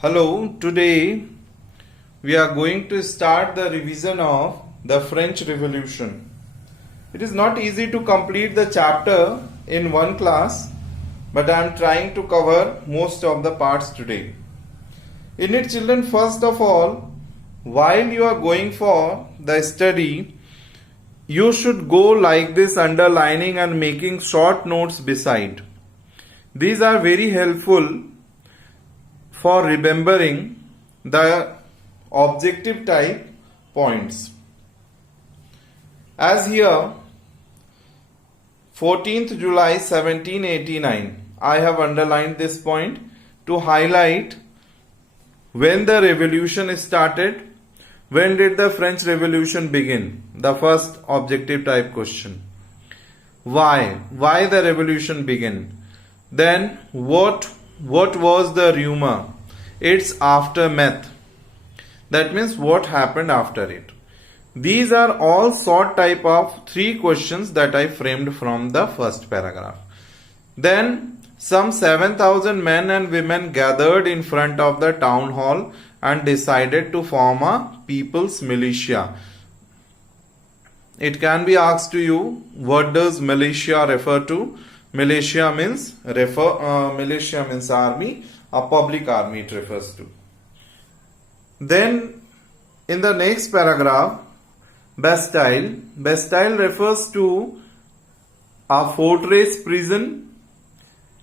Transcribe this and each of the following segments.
Hello, today we are going to start the revision of the French Revolution. It is not easy to complete the chapter in one class, but I am trying to cover most of the parts today. In it, children, first of all, while you are going for the study, you should go like this, underlining and making short notes beside. These are very helpful for remembering the objective type points. As here, 14th July 1789, I have underlined this point to highlight when the revolution started. When did the French Revolution begin? The first objective type question. Why? Why the revolution began? Then what was the rumor? Its aftermath. That means what happened after it. These are all short type of 3 questions that I framed from the first paragraph. Then some 7,000 men and women gathered in front of the town hall and decided to form a people's militia. It can be asked to you, what does militia refer to? Militia means army, a public army it refers to. Then in the next paragraph, Bastille. Bastille refers to a fortress prison.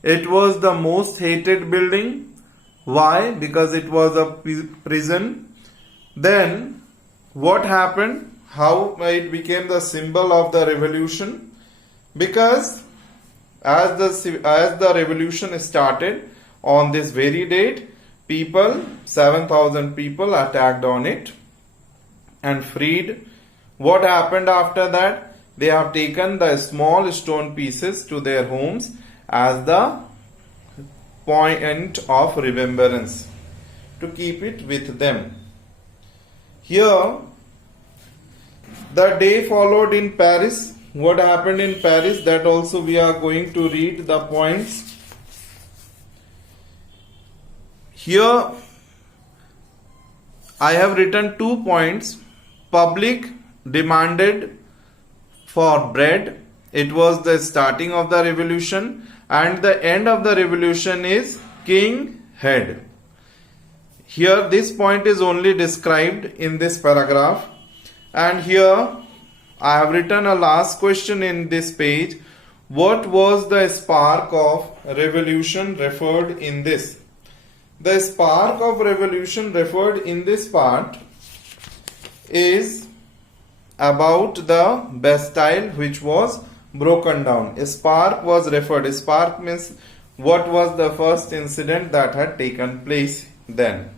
It was the most hated building. Why? Because it was a prison. Then what happened? How it became the symbol of the revolution? Because as the revolution started on this very date, 7,000 people attacked on it and freed. What happened after that? They have taken the small stone pieces to their homes as the point of remembrance to keep it with them. Here, the day followed in Paris. What happened in Paris? That also we are going to read the points. Here, I have written 2 points. Public demanded for bread. It was the starting of the revolution, and the end of the revolution is king head. Here, this point is only described in this paragraph, and here I have written a last question in this page. What was the spark of revolution referred in this? The spark of revolution referred in this part is about the Bastille, which was broken down. A spark was referred. A spark means what was the first incident that had taken place then.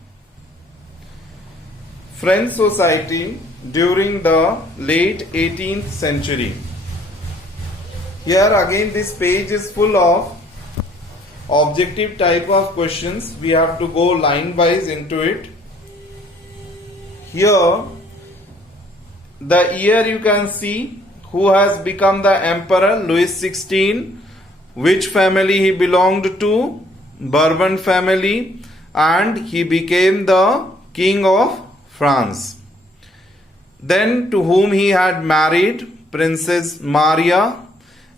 French society during the late 18th century. Here again this page is full of objective type of questions. We have to go line wise into it. Here the year you can see who has become the emperor, Louis XVI, which family he belonged to, Bourbon family, and he became the king of France. Then to whom he had married, Princess Maria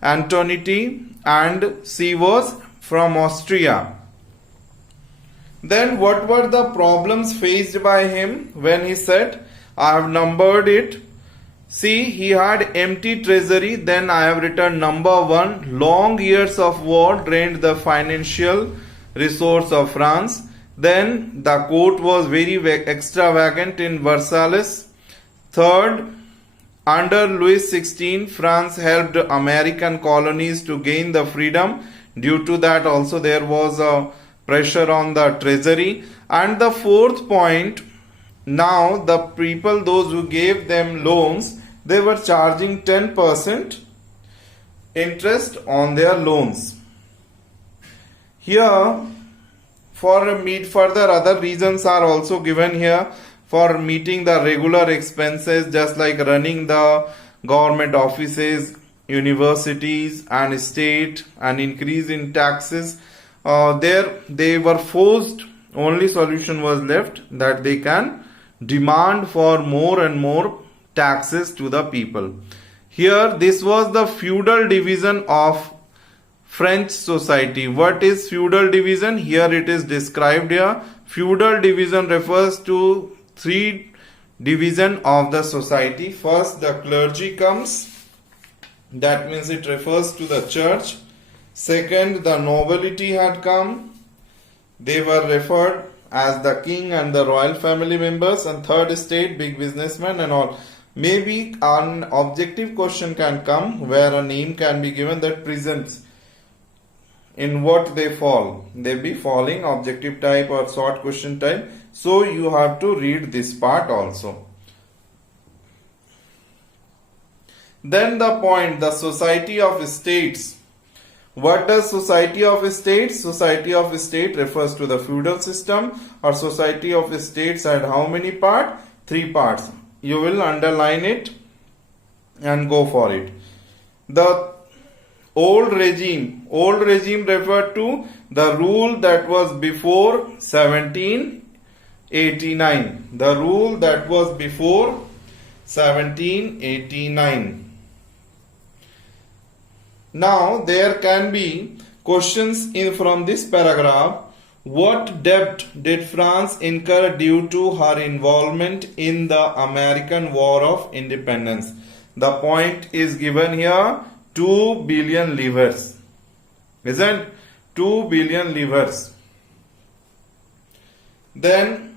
Antoinette, and she was from Austria. Then what were the problems faced by him when he said, I have numbered it. See, he had empty treasury. Then I have written number 1. Long years of war drained the financial resource of France. Then the court was very extravagant in Versailles. Third, under Louis XVI, France helped American colonies to gain the freedom. Due to that also there was a pressure on the treasury. And the fourth point, now the people, those who gave them loans, they were charging 10% interest on their loans. Here, for further other reasons are also given here for meeting the regular expenses, just like running the government offices, universities and state, and increase in taxes. There they were forced only solution was left that they can demand for more and more taxes to the people. Here, this was the feudal division of French society. What is feudal division? Here it is described here. Feudal division refers to three division of the society. First, the clergy comes. That means it refers to the church. Second, the nobility had come. They were referred as the king and the royal family members. And third state, big businessmen and all. Maybe an objective question can come where a name can be given that presents in what they fall. They be falling objective type or short question type. So you have to read this part also. Then the point, the society of states. What does society of states? Society of state refers to the feudal system, or society of states had how many parts? 3 parts. You will underline it and go for it. The old regime referred to the rule that was before 1789. The rule that was before 1789. Now there can be questions from this paragraph. What debt did France incur due to her involvement in the American War of Independence? The point is given here, 2 billion livres. Isn't 2 billion livres. Then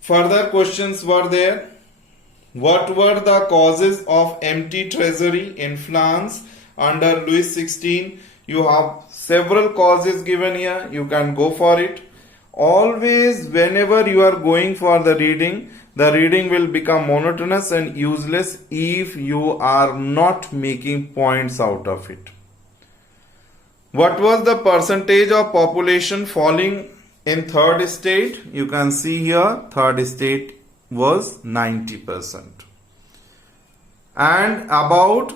further questions were there. What were the causes of empty treasury in France under Louis XVI? You have several causes given here. You can go for it. Always whenever you are going for the reading will become monotonous and useless if you are not making points out of it. What was the percentage of population falling in third state? You can see here third state was 90%. And about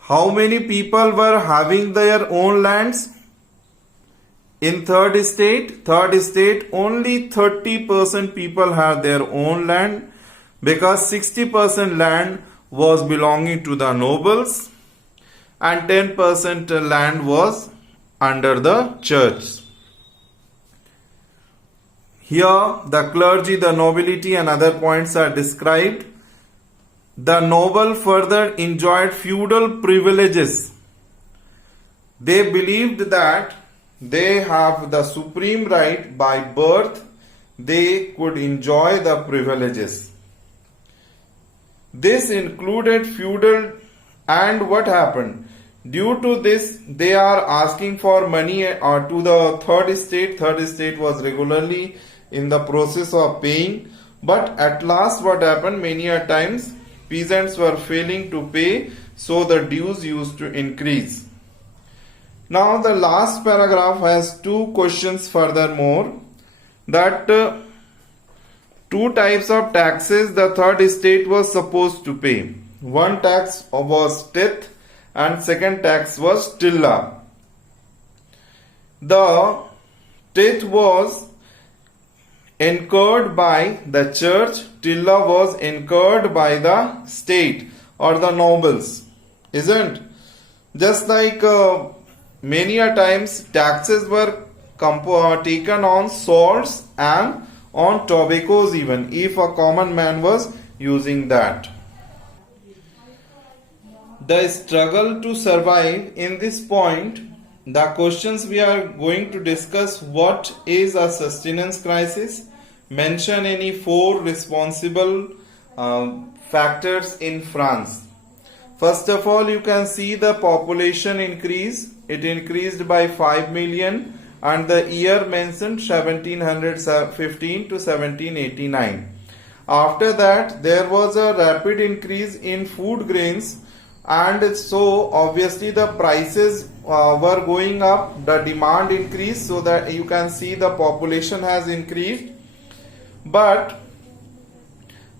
how many people were having their own lands? In third state only 30% people had their own land, because 60% land was belonging to the nobles and 10% land was under the church. Here the clergy, the nobility and other points are described. The noble further enjoyed feudal privileges. They believed that they have the supreme right by birth. They could enjoy the privileges. This included feudal, and what happened? Due to this, they are asking for money to the third state. Third state was regularly in the process of paying, but at last what happened? Many a times peasants were failing to pay, so the dues used to increase. Now the last paragraph has 2 questions furthermore, that 2 types of taxes the third state was supposed to pay. One tax was tithe and second tax was tilla. The tithe was incurred by the church, tilla was incurred by the state or the nobles. Isn't? Just like many a times taxes were taken on salts and on tobaccos even, if a common man was using that. The struggle to survive. In this point, the questions we are going to discuss: what is a sustenance crisis? Mention any 4 responsible factors in France. First of all, you can see the population increase. It increased by 5 million and the year mentioned 1715 to 1789. After that, there was a rapid increase in food grains, and so obviously the prices were going up, the demand increased, so that you can see the population has increased. But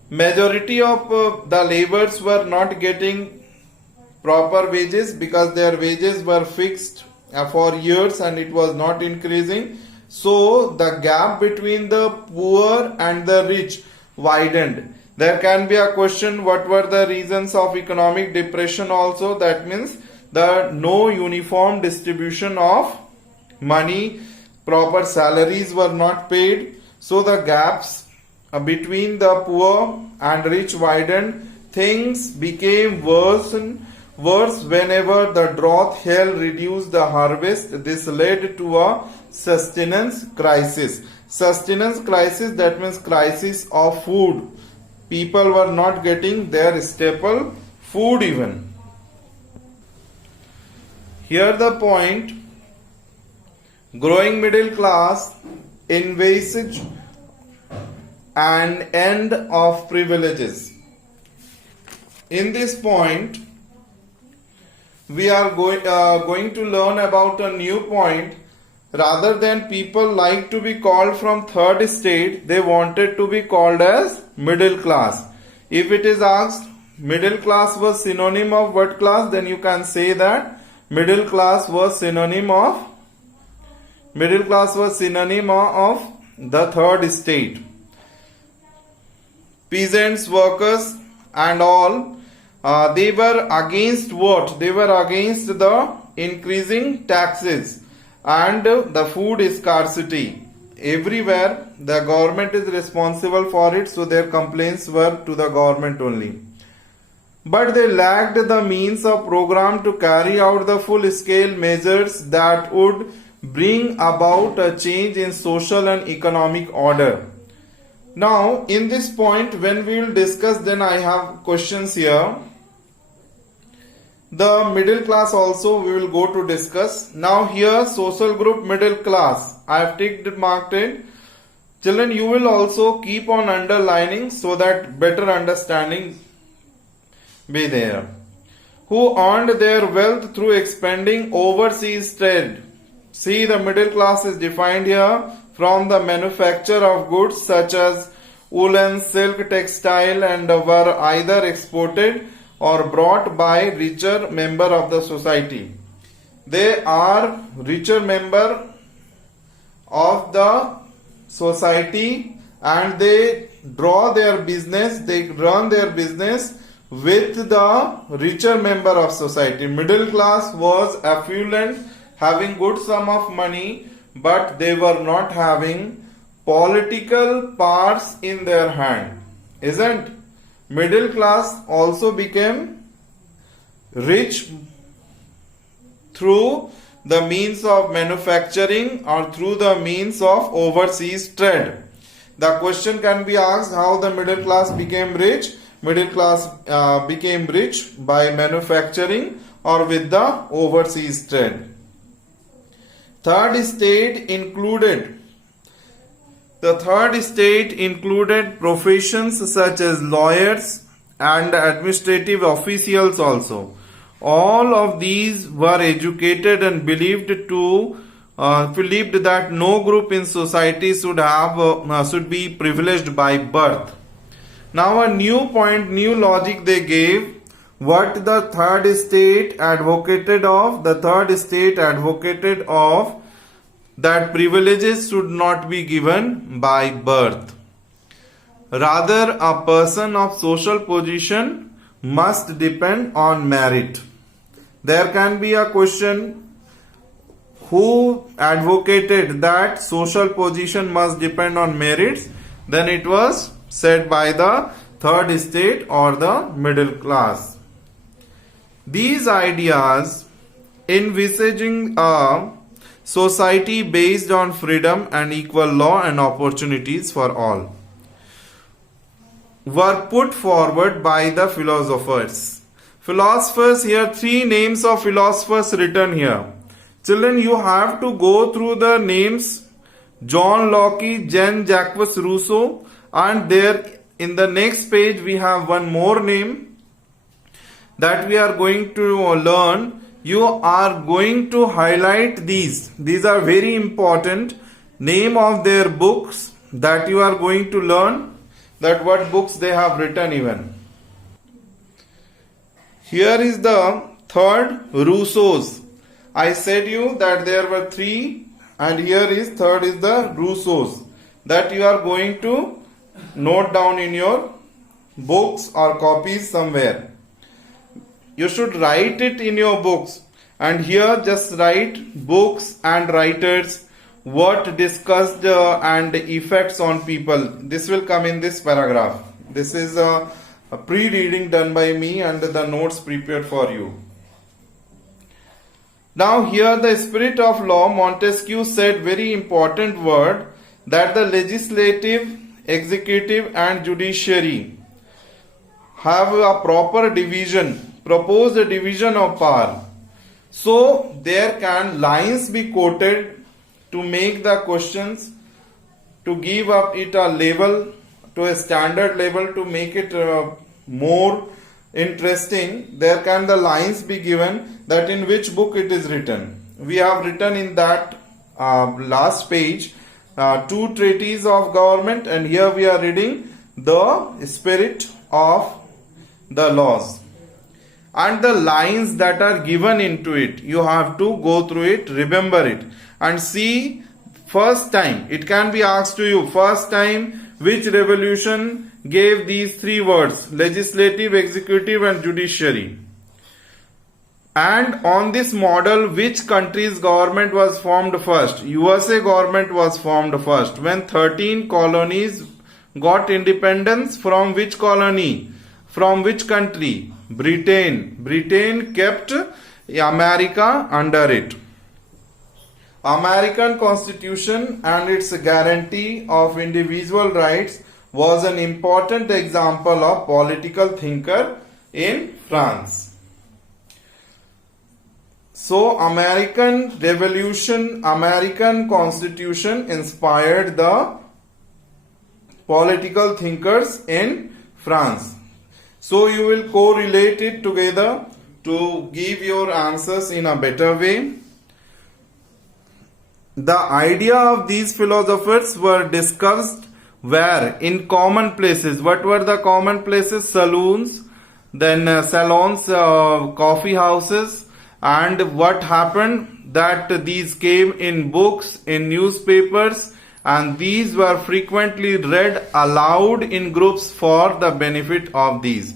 majority of the laborers were not getting proper wages, because their wages were fixed for years and it was not increasing. So the gap between the poor and the rich widened. There can be a question, what were the reasons of economic depression also? That means the no uniform distribution of money, proper salaries were not paid. So the gaps between the poor and rich widened. Things became worse and worse whenever the drought hell reduced the harvest. This led to a sustenance crisis. Sustenance crisis, that means crisis of food. People were not getting their staple food even. Here the point, growing middle class, envisage an end of privileges. In this point, we are going to learn about a new point. Rather than people like to be called from third state, they wanted to be called as middle class. If it is asked, middle class was synonym of what class, then you can say that middle class was synonym of the third state. Peasants, workers and all, they were against what? They were against the increasing taxes and the food scarcity. Everywhere the government is responsible for it, so their complaints were to the government only. But they lacked the means of program to carry out the full scale measures that would bring about a change in social and economic order. Now in this point, when we will discuss, then I have questions here. The middle class also we will go to discuss. Now here social group middle class, I have marked it. Children, you will also keep on underlining so that better understanding be there. Who earned their wealth through expanding overseas trade. See, the middle class is defined here from the manufacture of goods such as woolen, silk, textile, and were either exported or brought by richer member of the society. They are richer member of the society and they draw their business, they run their business with the richer member of society. Middle class was affluent, having good sum of money, but they were not having political powers in their hand. Isn't? Middle class also became rich through the means of manufacturing or through the means of overseas trade. The question can be asked, how the middle class became rich? Middle class became rich by manufacturing or with the overseas trade. The third state included professions such as lawyers and administrative officials also. All of these were educated and believed that no group in society should be privileged by birth. Now a new point, new logic they gave. What the third state advocated of? The third state advocated of that privileges should not be given by birth. Rather, a person of social position must depend on merit. There can be a question, who advocated that social position must depend on merits? Then it was said by the third state or the middle class. These ideas envisaging a society based on freedom and equal law and opportunities for all were put forward by the philosophers. Philosophers here, three names of philosophers written here. Children, you have to go through the names: John Locke, Jean-Jacques Rousseau, and there in the next page we have one more name that we are going to learn. You are going to highlight these. These are very important. Name of their books that you are going to learn, that what books they have written even. Here is the third, Rousseau's. I said you that there were three and here is third is the Rousseau's, that you are going to note down in your books or copies somewhere. You should write it in your books, and here just write books and writers, what discussed and effects on people. This will come in this paragraph. This is a pre-reading done by me and the notes prepared for you. Now here the spirit of law, Montesquieu said very important word, that the legislative, executive and judiciary have a proper division, proposed a division of power. So there can lines be quoted to make the questions, to give up it a level, to a standard level, to make it more interesting. There can the lines be given that in which book it is written. We have written in that last page 2 treatises of government, and here we are reading the spirit of the laws. And the lines that are given into it, you have to go through it, remember it, and see first time. It can be asked to you, first time which revolution gave these 3 words, legislative, executive and judiciary. And on this model, which country's government was formed first? USA government was formed first. When 13 colonies got independence, from which colony? From which country? Britain. Britain kept America under it. American Constitution and its guarantee of individual rights was an important example of political thinker in France. So American Revolution, American Constitution inspired the political thinkers in France. So you will correlate it together to give your answers in a better way. The idea of these philosophers were discussed where? In common places. What were the common places? Saloons, then salons, coffee houses. And what happened? That these came in books, in newspapers, and these were frequently read aloud in groups for the benefit of these.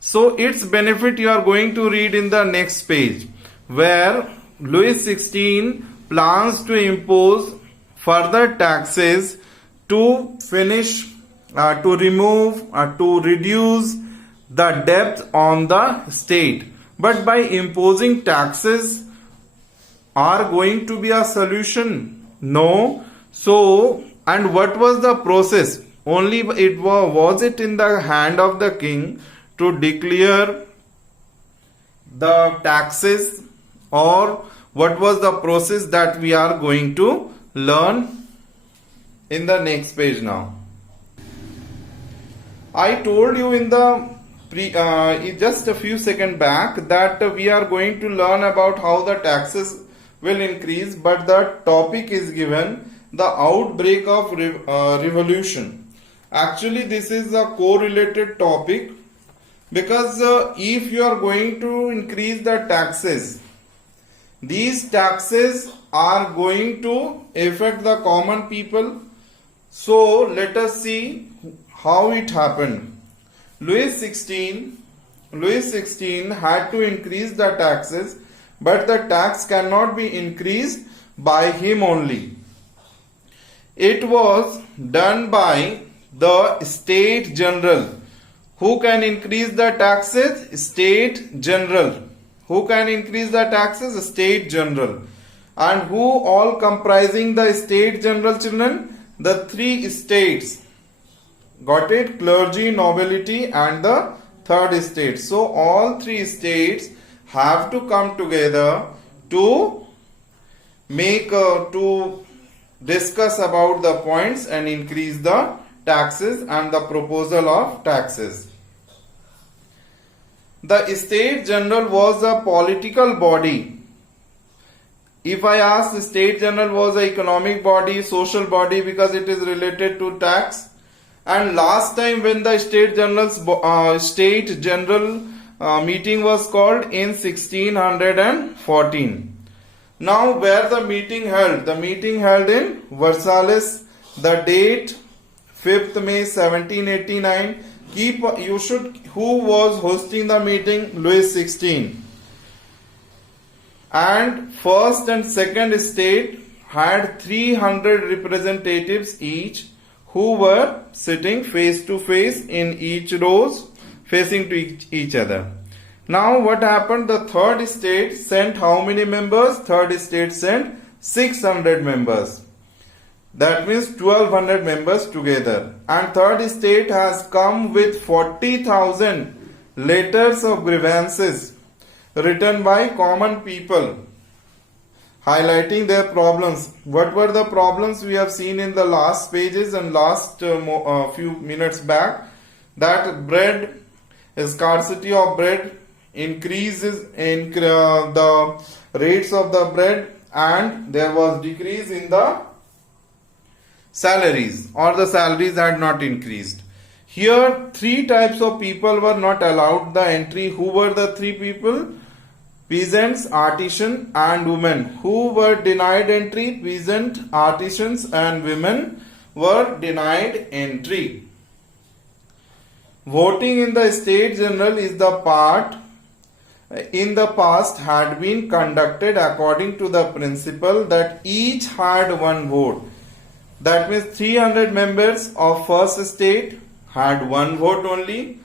So its benefit you are going to read in the next page, where Louis XVI plans to impose further taxes to finish, to remove, to reduce the debt on the state. But by imposing taxes are going to be a solution? No. So, and what was the process? Only it was it in the hand of the king to declare the taxes, or what was the process? That we are going to learn in the next page now. I told you in the just a few seconds back that we are going to learn about how the taxes will increase, but the topic is given the outbreak of revolution. Actually, this is a correlated topic, because if you are going to increase the taxes, these taxes are going to affect the common people. So let us see how it happened. Louis XVI had to increase the taxes, but the tax cannot be increased by him only. It was done by the State General. Who can increase the taxes? State General. Who can increase the taxes? State General. And who all comprising the State General, children? The 3 states. Got it? Clergy, nobility and the 3rd state. So all 3 states have to come together to make to discuss about the points and increase the taxes and the proposal of taxes. The State General was a political body. If I ask, the State General was an economic body, social body, because it is related to tax. And last time when the State General meeting was called in 1614. Now where the meeting held? The meeting held in Versailles. The date 5th May 1789. Who was hosting the meeting? Louis XVI. And first and second state had 300 representatives each, who were sitting face to face in each rows, facing to each other. Now what happened? The third state sent how many members? Third state sent 600 members. That means 1200 members together. And third state has come with 40,000 letters of grievances written by common people, highlighting their problems. What were the problems we have seen in the last pages and last few minutes back? That bread, scarcity of bread, increases in the rates of the bread, and there was decrease in the salaries, or the salaries had not increased. Here three types of people were not allowed the entry. Who were the three people? Peasants, artisans and women. Who were denied entry? Peasant, artisans and women were denied entry. Voting in the State General is the part in the past had been conducted according to the principle that each had one vote. That means 300 members of first state had one vote only.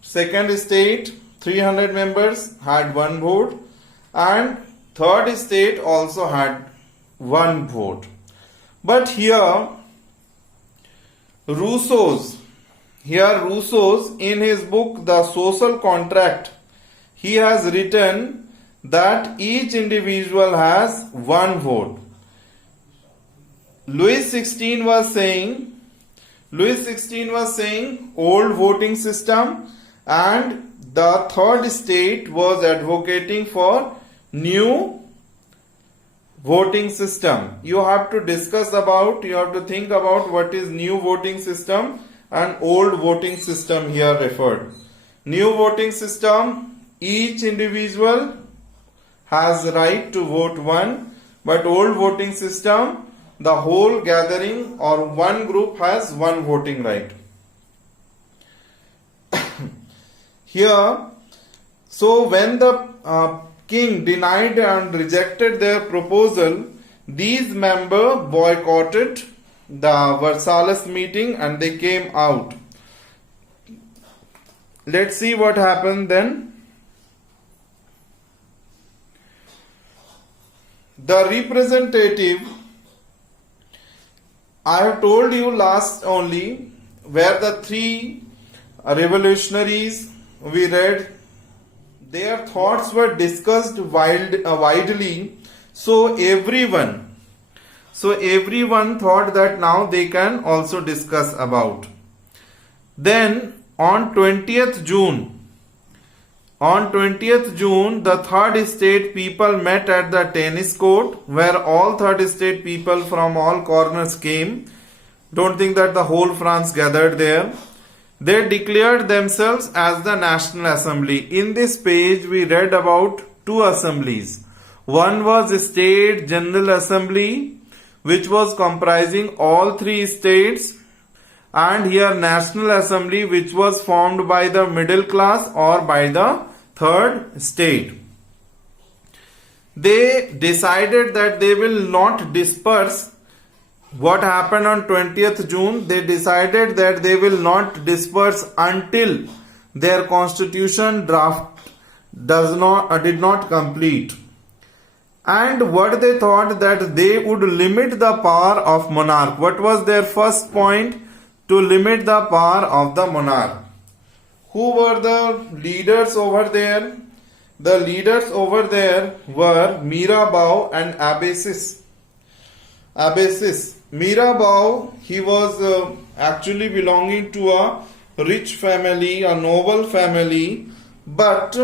Second state 300 members had one vote, and third state also had one vote. But here Rousseau's in his book The Social Contract, he has written that each individual has one vote. Louis XVI was saying old voting system, and the third state was advocating for new voting system. You have to think about what is new voting system and old voting system here referred. New voting system, each individual has right to vote one, but old voting system, the whole gathering or one group has one voting right. Here, so when the king denied and rejected their proposal, these members boycotted the Versailles meeting and they came out. Let's see what happened then. The representative, I have told you last only, where the three revolutionaries we read, their thoughts were discussed widely, so everyone thought that now they can also discuss about. Then on 20th June, the third state people met at the tennis court, where all third state people from all corners came. Don't think that the whole France gathered there. They declared themselves as the National Assembly. In this page we read about two assemblies. One was State General Assembly, which was comprising all three states, and here National Assembly, which was formed by the middle class or by the third state. They decided that they will not disperse. What happened on 20th June? They decided that they will not disperse until their constitution draft did not complete. And what they thought, that they would limit the power of monarch. What was their first point? To limit the power of the monarch. Who were the leaders over there? The leaders over there were Mirabeau and Abbasis. Mirabeau, he was actually belonging to a rich family, a noble family, but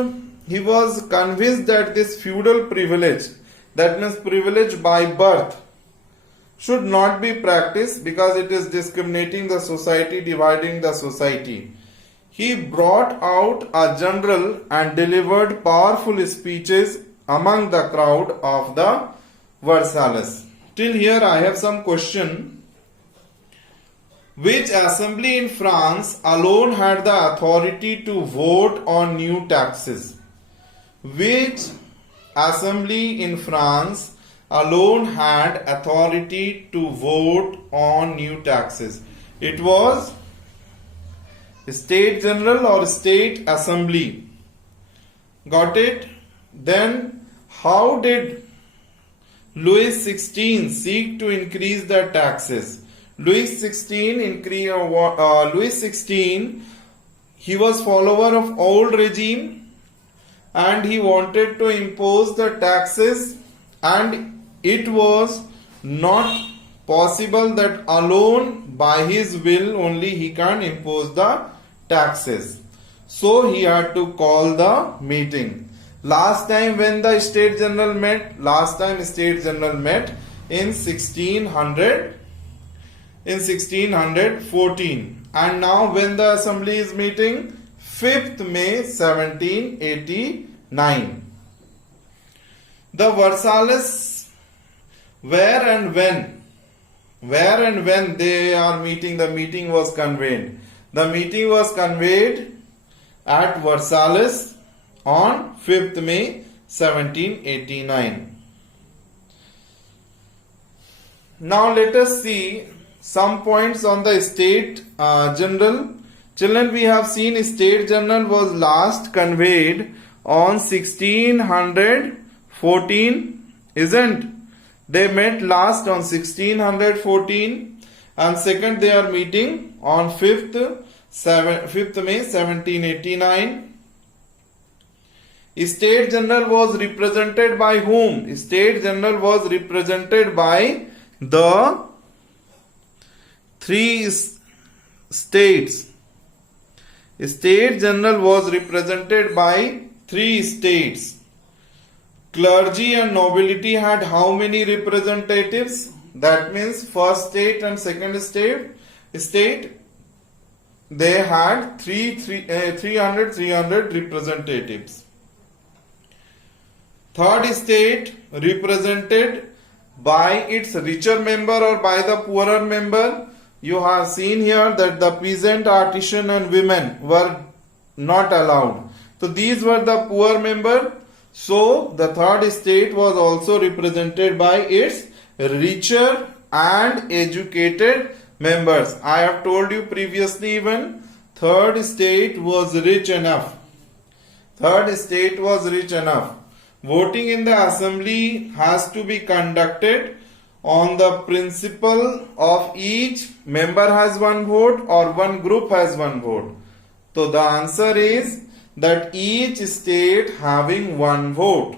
he was convinced that this feudal privilege, that means privilege by birth, should not be practiced because it is discriminating the society, dividing the society. He brought out a general and delivered powerful speeches among the crowd of the Versailles. Till here I have some question. Which assembly in France alone had the authority to vote on new taxes? Which assembly in France alone had authority to vote on new taxes? It was State General or State Assembly. Got it? Then how did Louis XVI seek to increase the taxes? Louis XVI, he was follower of old regime and he wanted to impose the taxes, and it was not possible that alone by his will only he can impose the taxes. So he had to call the meeting. Last time when the State General met, in 1614, and now when the assembly is meeting, 5th May 1789. The Versailles, where and when they are meeting, the meeting was convened. The meeting was convened at Versailles on 5th May 1789. Now let us see some points on the State General. Children, we have seen State General was last conveyed on 1614, isn't? They met last on 1614, and second they are meeting on 5th May 1789. State General was represented by whom? State General was represented by the 3 states. State General was represented by 3 states. Clergy and nobility had how many representatives? That means first state and second state they had 300 representatives. Third state represented by its richer member or by the poorer member. You have seen here that the peasant, artisan and women were not allowed. So these were the poor member. So the third state was also represented by its richer and educated members. I have told you previously even third state was rich enough. Voting in the assembly has to be conducted on the principle of each member has one vote or one group has one vote. So the answer is that each state having one vote.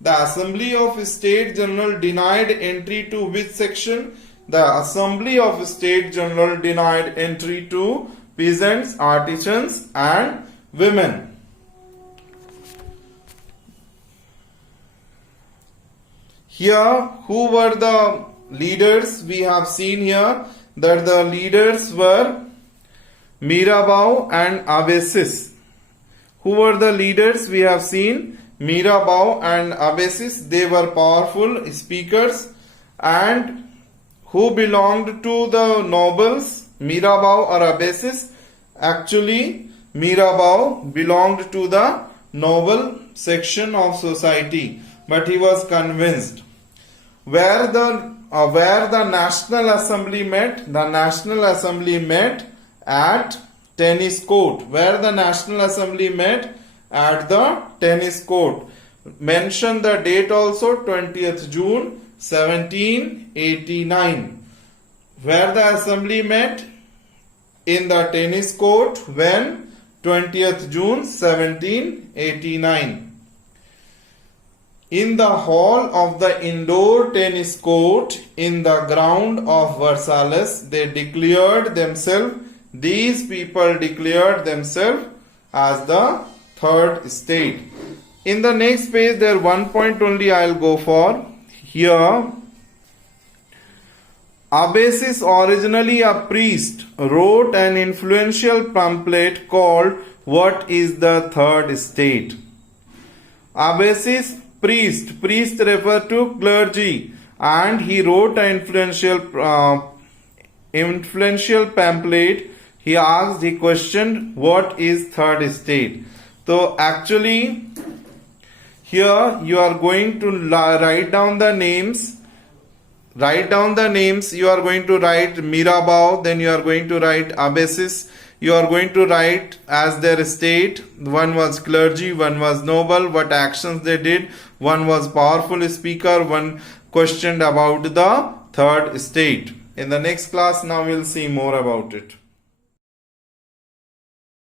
The Assembly of State General denied entry to which section? The Assembly of State General denied entry to peasants, artisans and women. Here, who were the leaders? We have seen here that the leaders were Mirabeau and Agassiz. Who were the leaders? We have seen Mirabeau and Agassiz. They were powerful speakers. And who belonged to the nobles? Mirabeau or Agassiz? Actually, Mirabeau belonged to the noble section of society, but he was convinced. Where the National Assembly met? The National Assembly met at Tennis Court. Where the National Assembly met? At the Tennis Court. Mention the date also, 20th June 1789. Where the Assembly met? In the Tennis Court. When? 20th June 1789. In the hall of the indoor tennis court in the ground of Versailles, they declared themselves, these people declared themselves as the third state. In the next page, there one point only I will go for. Here, Agassiz, originally a priest, wrote an influential pamphlet called What is the third state? Abasis, priest. Priest refer to clergy, and he wrote an influential pamphlet. He questioned what is third state. So actually here you are going to write down the names. You are going to write Mirabeau, then you are going to write Abasis. You are going to write as their state. One was clergy, one was noble, what actions they did. One was powerful speaker, one questioned about the third state. In the next class, now we'll see more about it.